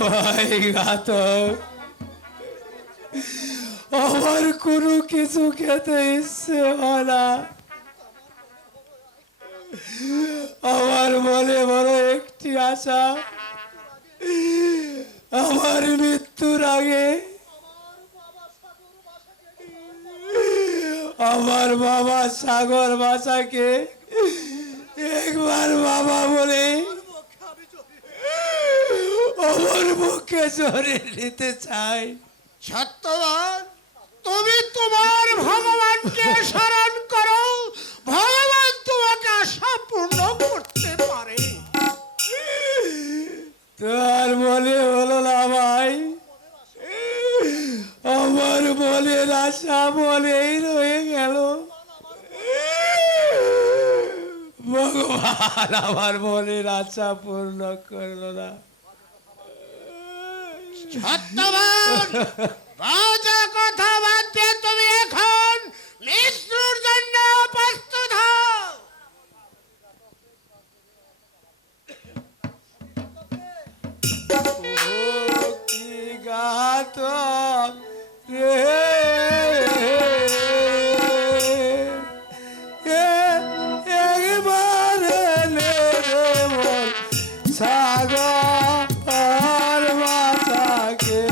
ভাই ঘাতক, আমার কোনো কিছু খেতে ইচ্ছে হয় না। আমার মনে বড় একটি আশা, আমার মৃত্যুর আগে আমার বাবা সাগর বাসাকে একবার বাবা বলে আমার মুখে জড়িয়ে নিতে চাই। সত্যবান, তুমি তোমার ভগবানকে স্মরণ করো, ভগবান তোমাকে আশা পূর্ণ করতে পারে। তার মনে হলো না ভাই, আমার মনের আশা মনেই রয়ে গেল। ভগবান আমার মনের আশা পূর্ণ করলো না। সত্যবান, বাজে কথা বাদ দিয়ে তুমি এখন মৃত্যুর জন্য প্রস্তুত হও। ও কি ঘাতক রে, একবার এলে রে মোর সাগর বাসাকে।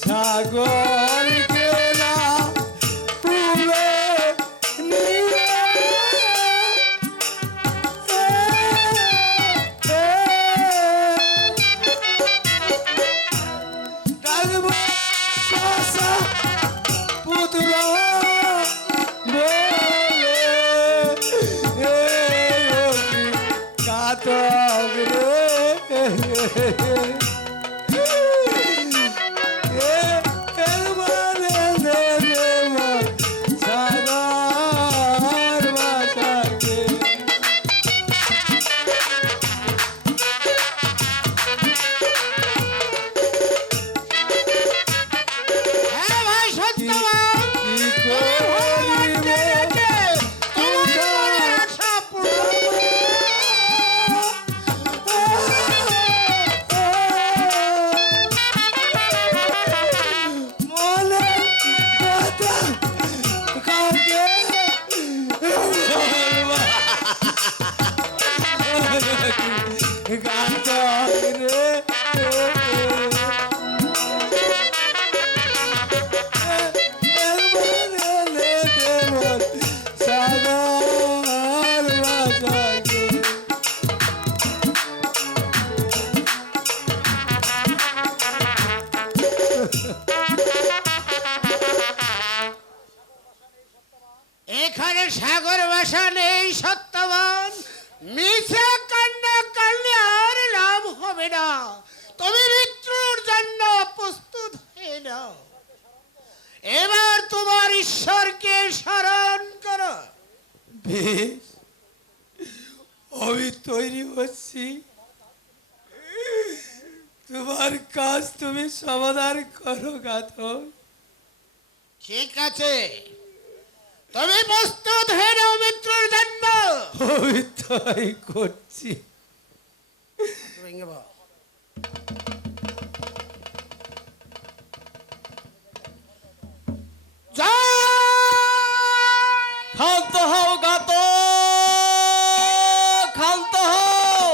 সাগর কেনা তুলে নিয়ে ডাকবো চাষা পুত্র বলে, কাতক রে, হ্যাঁ ভাই সত্যবান, তোমার মনের আশা পূর্ণ এখানে সাগর বাসা নেই সত্যবান, মিছে কান্না করলে আর লাভ হবে না। তুমি মৃত্যুর জন্য প্রস্তুত হয়ে নাও। এবার তোমার ঈশ্বরকে স্মরণ করো। বেশ, আমি তৈরি হচ্ছি। তোমার কাজ তুমি সমাধান করো ঘাতক। ঠিক আছে, তুমি প্রস্তুত হয়ে নাও মৃত্যুর জন্য। আমি তাই করছি। ক্ষান্ত হও ঘাতক, ক্ষান্ত হও।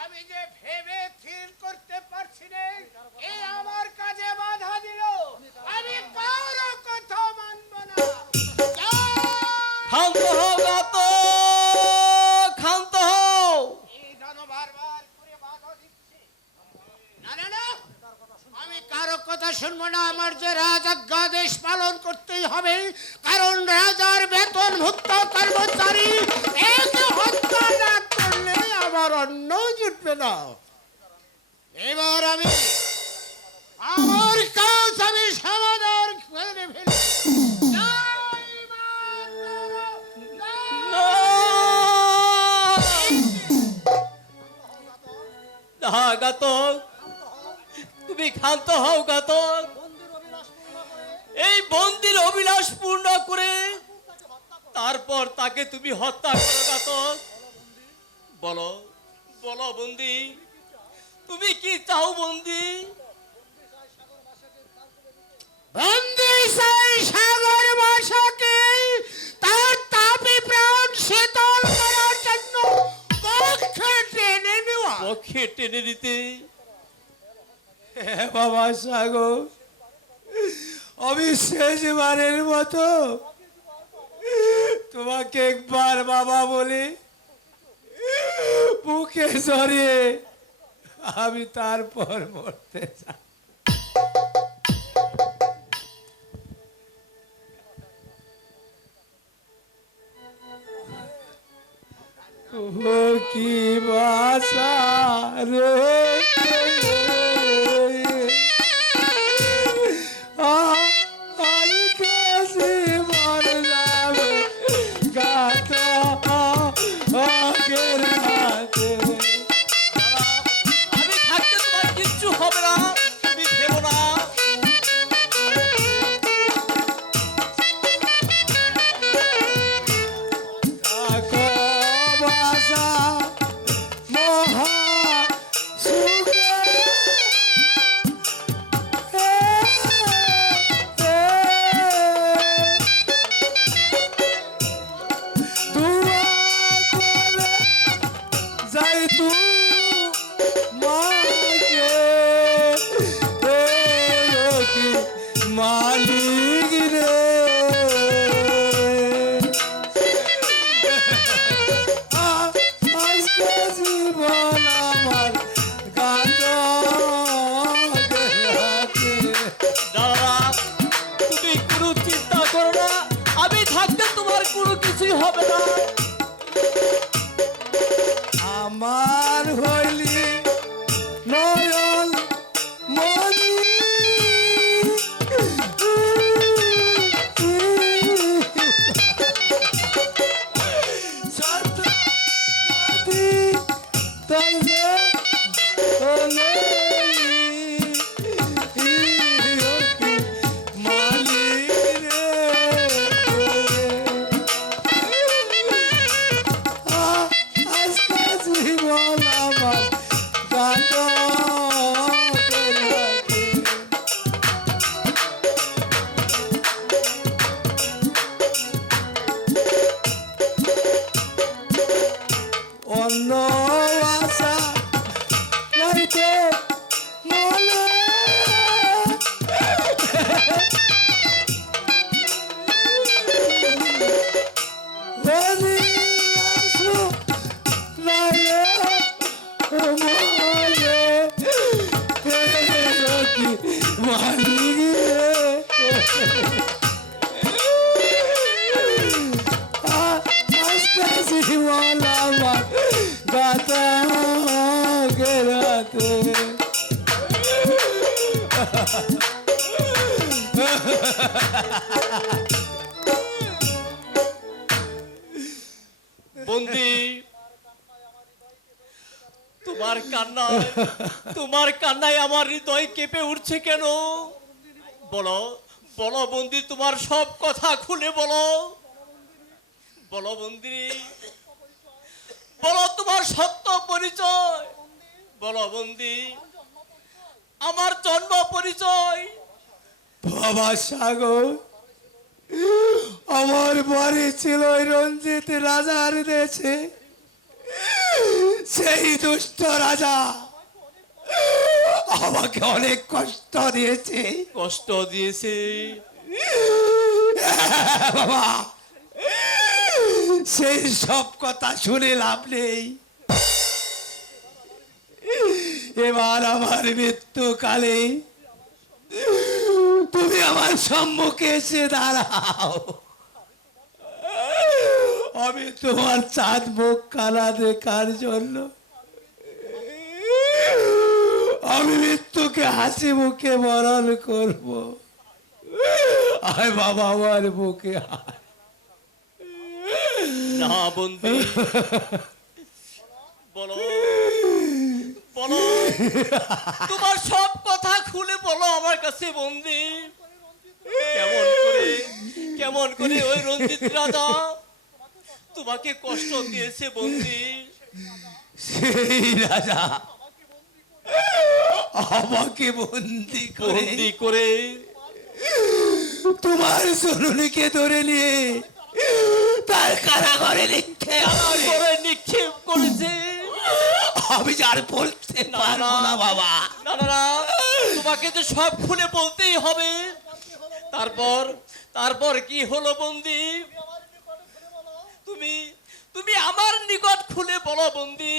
আমি যে ভেবে স্থির করতে পারছি না, এই আমার কাজে বাধা দিল। আমি কারো কথা মানব না। ক্ষান্ত হও ঘাতক, ক্ষান্ত হও। এই দানো বারবার করে বাধা দিচ্ছে। না না না, আমি কারো কথা শুনবো না। আমার যে রাজাজ্ঞাদেশ পালন করতেই হবে, কারণ রাজার বেতনভুক্ত কর্মচারী একে হত্যা না করলে আমার অন্ন জুটবে না। এবার আমি আমার কাজ আমি সমাধান করে ফেলি। জয় মা তারা, জয়। না ঘাতক, তুমি ক্ষান্ত হও ঘাতক। এই বন্দির অভিলাষ পূর্ণ করে তারপর তাকে তুমি হত্যা করো ঘাতক। বলো বলো বন্দি, তুমি কি চাও বন্দি? বন্দি সেই সাগর মাসাকে তার তাপে প্রাণ শীতল করার জন্য পক্ষে টেনে নেওয়া। পক্ষে টেনে নিতে? হ্যাঁ বাবা সাগর, আমি শেষবারের মতো তোমাকে একবার বাবা বলে বুকে জড়িয়ে আমি তারপর মরতে চাই। ও কি বাসা রে, আর কেসে মর যাবে গাত আগের হাতে। আমি থাকতে তোমার কিচ্ছু হবে না, তুমি ভেবো না। থাকো বাসা মহা সুখে, দুয়া করে যাই তু মাকে কি মালিক রে, আজকে জীবন আমার গাত হাতে। দাদা, তুমি কোনো চিন্তা করো না, আমি থাকতে তোমার কোনো কিছুই হবে না। আমার হইলি নয়ন মনি, সত্যি তবে মালিক রে, আজকে জীবন আমার গাত অন্য আশা নাইতে মনে, জীবন আমার গাতা গেরাতে। বন্দি, তোমার কান্নায় আমার হৃদয় কেঁপে উঠছে কেন? বলো বলো বন্দি, তোমার সব কথা খুলে বলো। বলো বন্দি, বলো তোমার সত্য পরিচয়। বলো বন্দি, আমার জন্ম পরিচয়। বাবা সাগর, আমার বাড়ি ছিল ওই রঞ্জিত রাজার দেশে। সেই দুষ্ট রাজা আমাকে অনেক কষ্ট দিয়েছে। কষ্ট দিয়েছে? বাবা, সেই সব কথা শুনে লাভ নেই। এবার আমার মৃত্যুকালে তুমি আমার সম্মুখে এসে দাঁড়াও, আমি তোমার চাঁদ মুখ কানা দেখার জন্য আমি মৃত্যুকে হাসি মুখে বরণ করব। আয় বাবা, আমার বুকে আয়। না বন্দি, বলো বলো, তোমার সব কথা খুলে বলো আমার কাছে বন্দি। কেমন করে ওই রঞ্জিত রাজা তোমাকে কষ্ট দিয়েছে বন্দি? সেই রাজা আমাকে বন্দি করে তোমার জননীকে ধরে নিয়ে তার কারাগারে নিক্ষেপ করেছে। আমি যার বলতে পারবো না বাবা। না, তোমাকে তো সব খুলে বলতেই হবে। তারপর কি হলো বন্দি? তুমি আমার নিকট খুলে বলো বন্দি।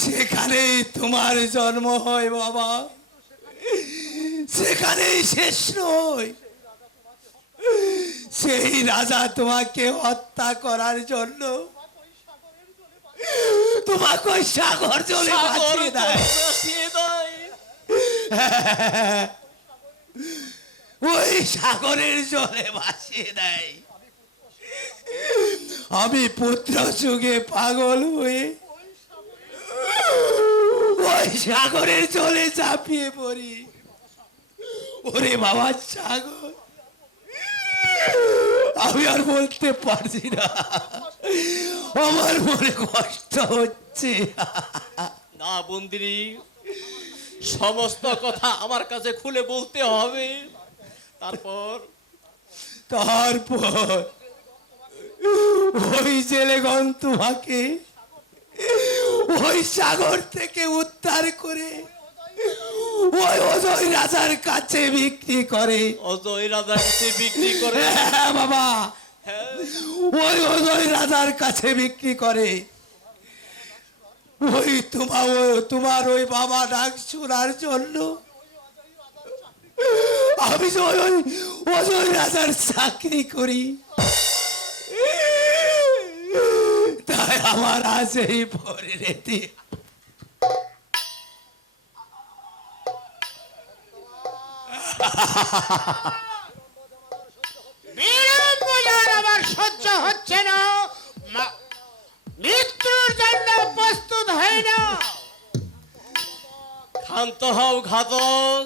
সেখানেই তোমার জন্ম হয় বাবা, সেখানেই শেষ নয়। সেই রাজা তোমাকে হত্যা করার জন্য তোমাকে ওই সাগর জলে ভাসিয়ে দেয়। ওই সাগরের জলে ভাসিয়ে দেয়। আমি পুত্র যুগে পাগল হয়ে ওই সাগরের জলে চাপিয়ে পড়ি। ওরে বাবা সাগর, আমি আর বলতে পারছি না, আমার মনে কষ্ট হচ্ছে। না বন্দিনী, সমস্ত কথা আমার কাছে খুলে বলতে হবে। তারপর ওই জেলেগণ তোমাকে ওই সাগর থেকে উদ্ধার করে ওই অজয় রাজার কাছে বিক্রি করে। অজয় রাজার কাছে বিক্রি করে? হ্যাঁ বাবা, ওই অজয় রাজার কাছে বিক্রি করে। ওই তোমার ওই বাবা ডাক শোনার জন্য আমি ওই অজয় রাজার চাকরি করি। তাই আমার আজ এই পরিণতি। বিড়ম্বনার আমার সহ্য হচ্ছে না। মৃত্যুর জন্য প্রস্তুত হয় না। ক্ষান্ত হও ঘাতক,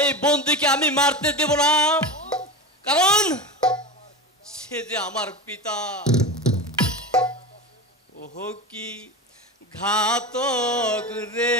এই বন্দিকে আমি মারতে দেব না, কারণ সে যে আমার পিতা। ওহো কি ঘাতক রে!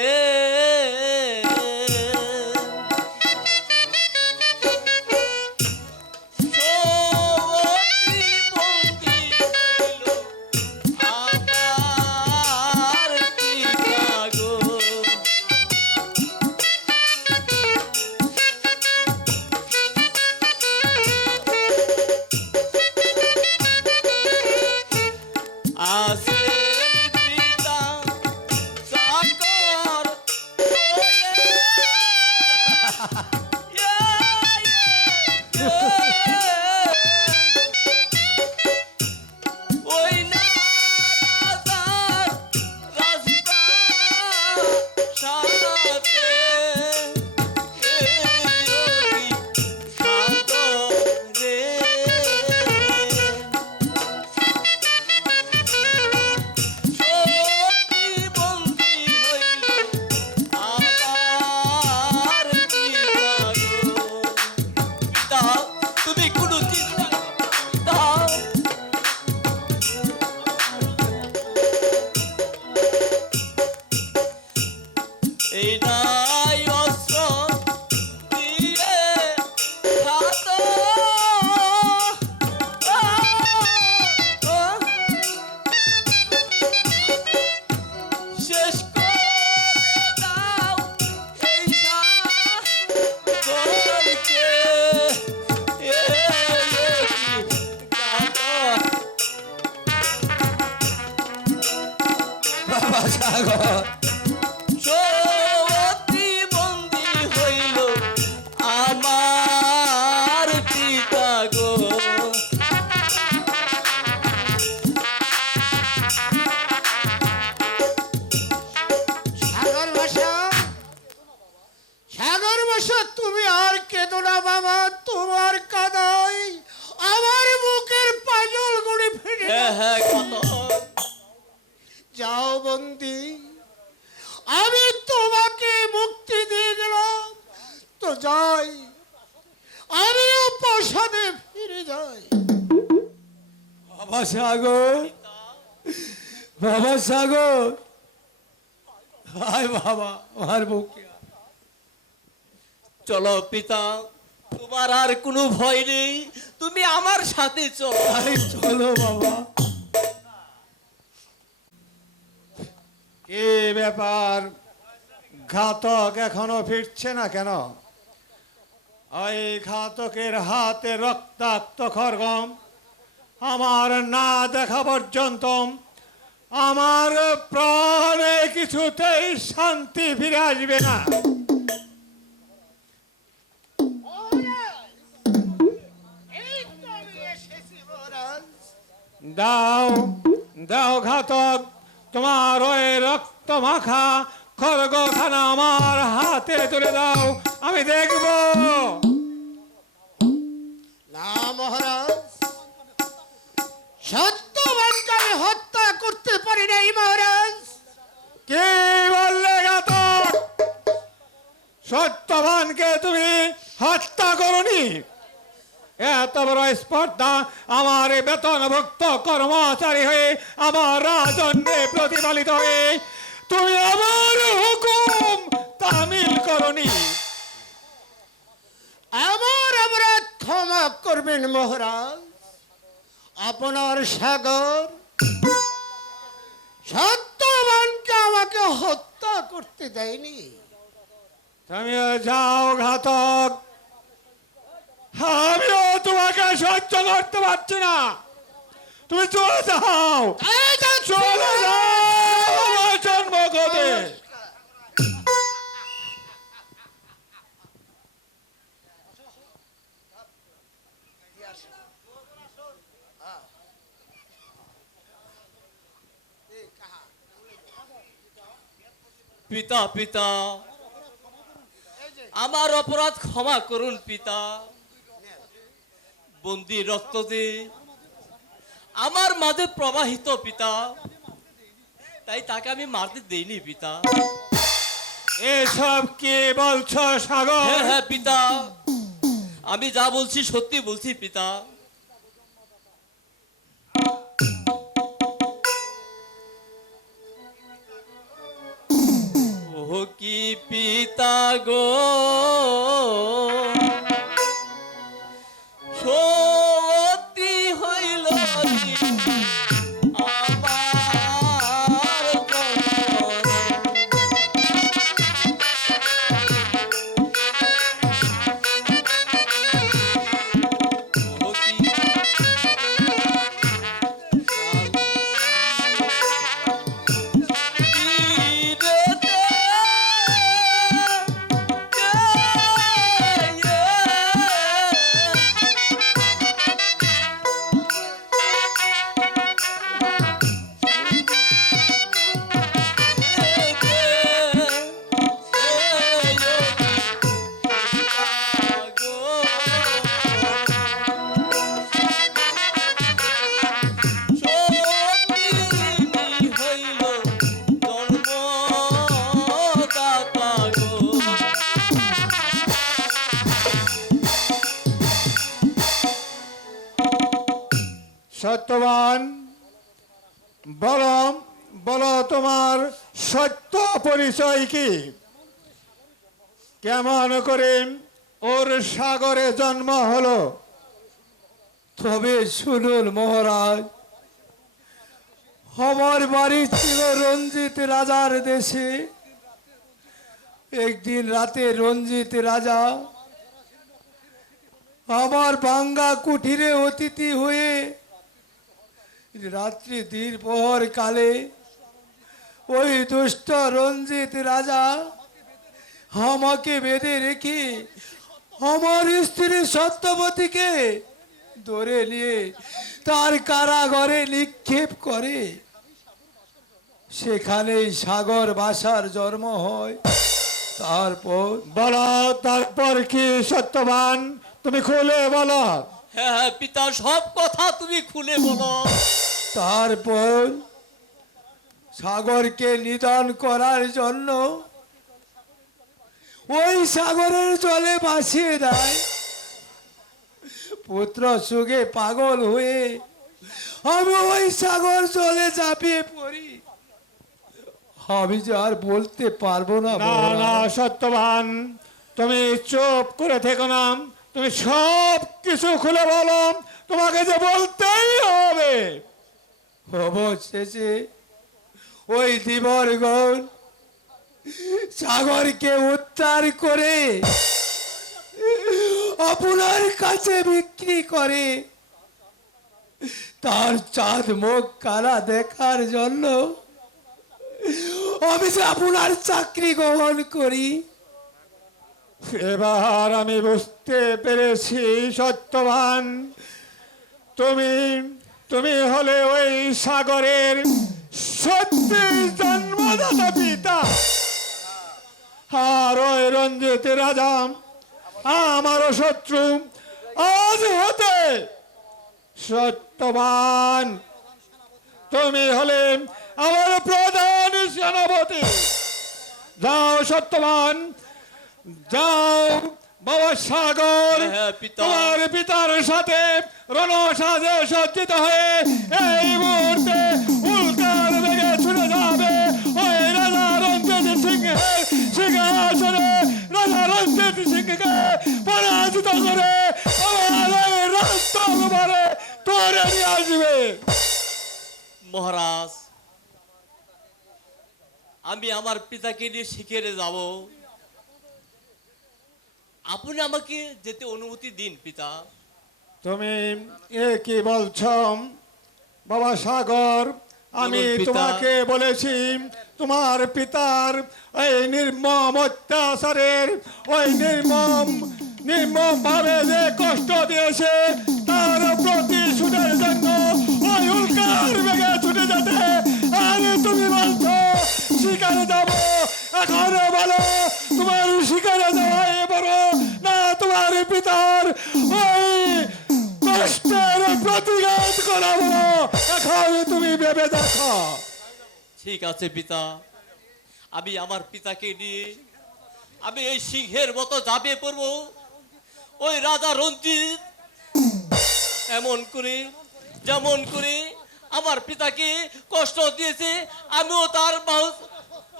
সত্যি বন্দী হইল আমার পিতা গো। সাগর ভাষা, তুমি আর কেঁদো না বাবা। তোমার কাদাই আমার বুকের পাজল গুড়ি ফেটে যাও বন্দি। আমি তোমাকে মুক্তি দিয়ে গেলাম, তো যাই, আমিও প্রাসাদে ফিরে যাই। বাবা সাগর, বাবা সাগর, হায় বাবা, আমার বুকে চলো পিতা, তোমার আর কোনো ভয় নেই, তুমি আমার সাথে চলো। আরে চলো বাবা। কি ব্যাপার, ঘাতক এখনো ফিরছে না কেন? ওই ঘাতকের হাতে রক্তাক্ত খড়গম আমার না দেখা পর্যন্ত আমার প্রাণে কিছুতেই শান্তি ফিরে আসবে না। এই তো আমি এসেছি মহারাজ। দাও দাও ঘাতক, তোমার ওই রক্ত মাখা খড়গখানা আমার হাতে তুলে দাও, আমি দেখব। না মহারাজ, সত্যবানকে আমি হত্যা করতে পারি নাই মহারাজ। কে বললে ঘাতক? সত্যবানকে তুমি হত্যা করনি? এত বড় স্পর্ধা আমার বেতনভুক্ত কর্মচারী হয়ে, আমার রাজন্যে প্রতিপালিত হয়ে তুমি আমার হুকুম তামিল করনি? আমার অপরাধ ক্ষমা করবেন মহারাজ। আপনার সাগর সত্যবানকে আমাকে হত্যা করতে দেয়নি। তুমিও যাও ঘাতক, আমিও তোমাকে সহ্য করতে পারছি না। তুমি চলে যাও, এই যাচ্ছি চলে যাও আমার জন্মগতে। পিতা পিতা, আমার অপরাধ ক্ষমা করুন পিতা। বন্দি রক্ত যে আমার মাঝে প্রবাহিত পিতা, তাই তাকে আমি মারতে দেইনি পিতা। এসব কি বলছো সাগর? হ্যাঁ হ্যাঁ পিতা, আমি যা বলছি সত্যি বলছি পিতা। ও কি পিতা গো, সত্যি হইল কি আমার কর্ম। ও কি সত্যবান, বলো বলো তোমার সত্য পরিচয় কি? কেমন করে ওর সাগরে জন্ম হলো? তবে শুনুন মহারাজ, আমার বাড়ি ছিল রঞ্জিত রাজার দেশে। একদিন রাতে রঞ্জিত রাজা আমার ভাঙ্গা কুঠিরে অতিথি হয়ে রাত্রি দ্বিপ্রহর কালে ওই দুষ্ট রঞ্জিত রাজা আমাকে বেঁধে রেখে আমার স্ত্রী সত্যবতীকে ধরে নিয়ে তার কারাগারে নিক্ষেপ করে। সেখানেই সাগর ভাষার জন্ম হয়। তারপর বলো, তারপর কি সত্যবান? তুমি খুলে বলো। হ্যাঁ হ্যাঁ পিতা, সব কথা তুমি খুলে বলো। তারপর সাগরকে নিধন করার জন্য ওই সাগরের জলে ভাসিয়ে দেয়। পুত্র সুখে পাগল হয়ে আমি ওই সাগর জলে ঝাঁপিয়ে পড়ি। আমি যে আর বলতে পারবো না না না সত্যবান, তুমি চুপ করে থেকো না, তুমি সব কিছু খুলে বলো, তোমাকে যে বলতেই হবে। অবশেষে ওই ধীবরগণ সাগরকে উদ্ধার করে আপনার কাছে বিক্রি করে তার চাঁদ মুখ কালা দেখার জন্য আমি যে আপনার চাকরি গ্রহণ করি। এবার আমি বুঝতে পেরেছি সত্যবান, তুমি তুমি হলে ওই সাগরের সত্যি জন্মদাতা পিতা। আর ওই রঞ্জিত রাজা আমারও শত্রু আজ হতে। সত্যবান, তুমি হলে আমার প্রধান সেনাপতি। যাও সত্যবান, যাও বাবা সাগর, হ্যাঁ, পিতা। তোমার পিতার সাথে রণসাজে সজ্জিত হয়ে এই মুহূর্তে উল্কার বেগে ছুটে যাবে ওই রাজা রঞ্জিত সিংহের সিংহাসনে। রাজা রঞ্জিত সিংহকে পরাজিত করে আমার এই রাজদরবারে ধরে নিয়ে আসবে। মহারাজ, আমি আমার পিতাকে নিয়ে শিকারে যাব, আপনি আমাকে যেতে অনুমতি দিন পিতা। তুমি এ কি বলছ বাবা সাগর? আমি বলুন পিতা। তোমাকে বলেছি তোমার পিতার এই নির্মম অত্যাচারের, ওই নির্মম ভাবে যে কষ্ট দিয়েছে তার প্রতিশোধের জন্য ওই উল্কার বেগে ছুটে যেতে। আর তুমি বলছো শিকারে যাব। এখন বলো, তোমার শিকারে যাওয়াই বড় না তোমার পিতার ওই কষ্টের প্রতিঘাত করা বড়? এখন তুমি ভেবে দেখো। ঠিক আছে পিতা, আমি আমার পিতাকে নিয়ে আমি এই সিংহের মতো ঝাঁপিয়ে পড়বো ওই রাজা রঞ্জিত যেমন করে আমার পিতাকে কষ্ট দিয়েছে, আমিও তার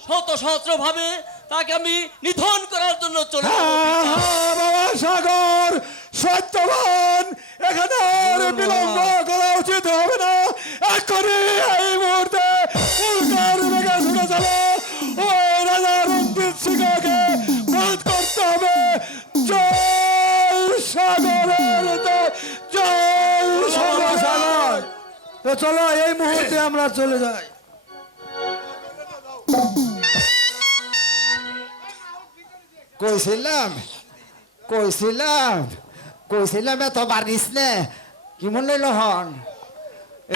শত সহস্র ভাবে তাকে আমি নিধন করার জন্য চলে যাবো, পিতা। বাবা সাগর, সত্যবান, এখানে আর বিলম্ব করা উচিত হবে না। এখনই এই মুহূর্তে উল্কার বেগে ছুটে চলো, ওই রাজা রঞ্জিত সিংহকে বধ করতে হবে। জয় সাগরের জয় সাগর। তো চলো এই মুহূর্তে আমরা চলে যাই। কইছিলাম এত বাড়িস নে কি মনে হইল হন।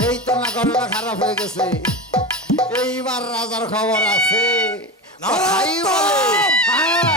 এই তো না গলা খারাপ হয়ে গেছে, এইবার রাজার খবর আছে। কথাই বলে। হ্যাঁ,